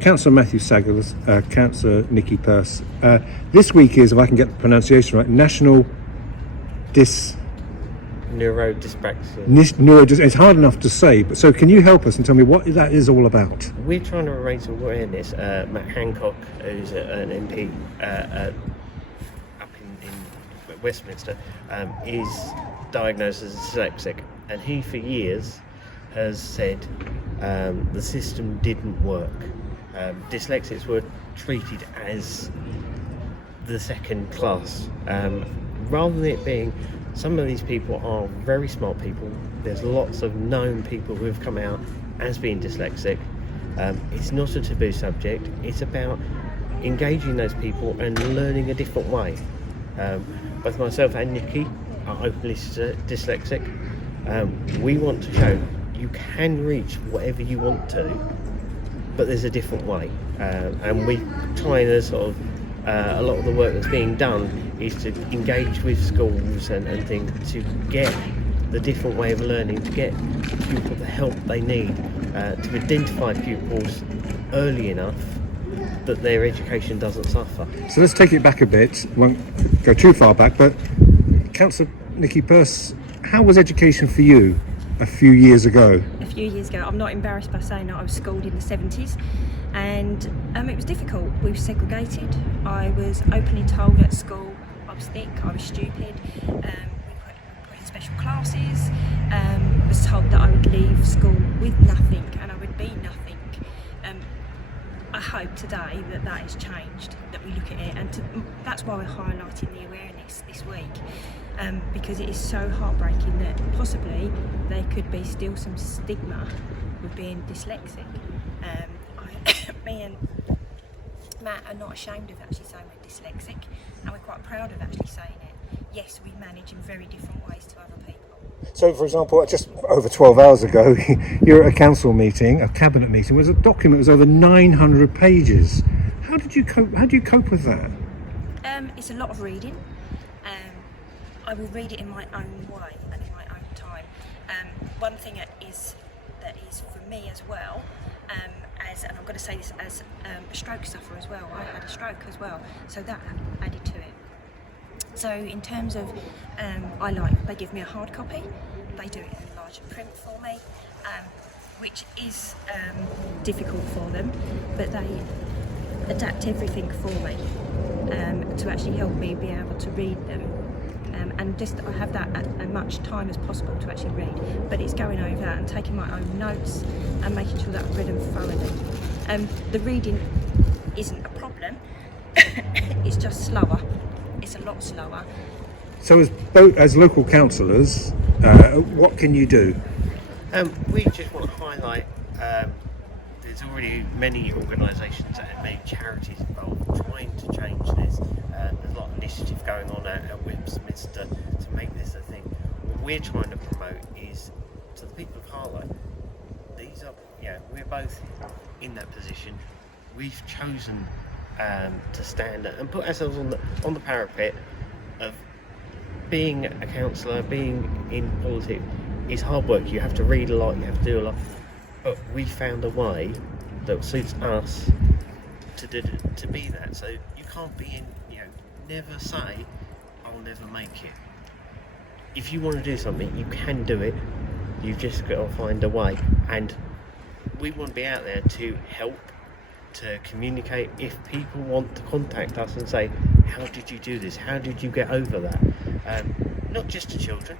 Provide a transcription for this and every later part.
Councillor Matthew Saggers, Councillor Nikki Purse. This week is, if I can get the pronunciation right, National Neurodyspraxia. It's hard enough to say, but so can you help us and tell me what that is all about? We're trying to raise awareness. Matt Hancock, who's an MP up in Westminster, is diagnosed as dyslexic, and he for years has said the system didn't work. Dyslexics were treated as the second class, rather than it being some of these people are very smart people. There's lots of known people who have come out as being dyslexic. It's not a taboo subject. It's about engaging those people and learning a different way. Both myself and Nikki are openly dyslexic. We want to show you can reach whatever you want to, but there's a different way. And we try to sort of a lot of the work that's being done is to engage with schools and things to get the different way of learning, to get people the help they need, to identify pupils early enough that their education doesn't suffer. So let's take it back a bit, won't go too far back, but Councillor Nikki Purse, how was education for you a few years ago? A few years ago, I'm not embarrassed by saying that I was schooled in the 70s, and it was difficult. We were segregated. I was openly told at school I was thick, I was stupid. We put in special classes. Was told that I would leave school with nothing and I would be nothing. I hope today that has changed, that we look at it, and that's why we're highlighting the awareness this week, because it is so heartbreaking that possibly there could be still some stigma with being dyslexic. Me and Matt are not ashamed of actually saying we're dyslexic, and we're quite proud of actually saying it. Yes, we manage in very different ways to other people. So, for example, just over 12 hours ago, you're at a council meeting, a cabinet meeting, was a document that was over 900 pages. How do you cope with that? It's a lot of reading. I will read it in my own way and in my own time. One thing that is for me as well, and I'm going to say this as a stroke sufferer as well. I had a stroke as well, so that added to it. So in terms of, they give me a hard copy, they do it in larger print for me, which is difficult for them, but they adapt everything for me to actually help me be able to read them. And just I have that at as much time as possible to actually read, but it's going over that and taking my own notes and making sure that I've read them thoroughly. The reading isn't a problem, it's just slower. It's a lot slower. So as local councillors, what can you do? We just want to highlight there's already many organisations and many charities involved trying to change this. There's a lot of initiative going on at Westminster to make this a thing. What we're trying to promote is to the people of Harlow. These are, we're both in that position. We've chosen to stand and put ourselves on the parapet of being a councillor, being in politics is hard work. You have to read a lot, you have to do a lot, but we found a way that suits us to be that. So you can't be in, never say I'll never make it. If you want to do something, you can do it. You've just got to find a way, and we want to be out there to help, to communicate. If people want to contact us and say, how did you do this? How did you get over that? Not just to children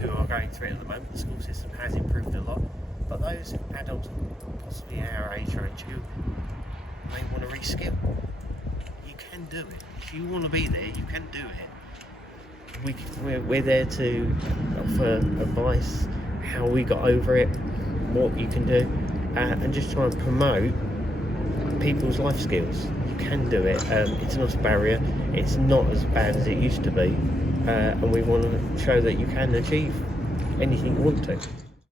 who are going through it at the moment. The school system has improved a lot, but those adults, possibly our age range, who may want to reskill, you can do it. If you want to be there, you can do it. We're there to offer advice, how we got over it, what you can do, and just try and promote people's life skills. You can do it. It's not a barrier. It's not as bad as it used to be, and we want to show that you can achieve anything you want to.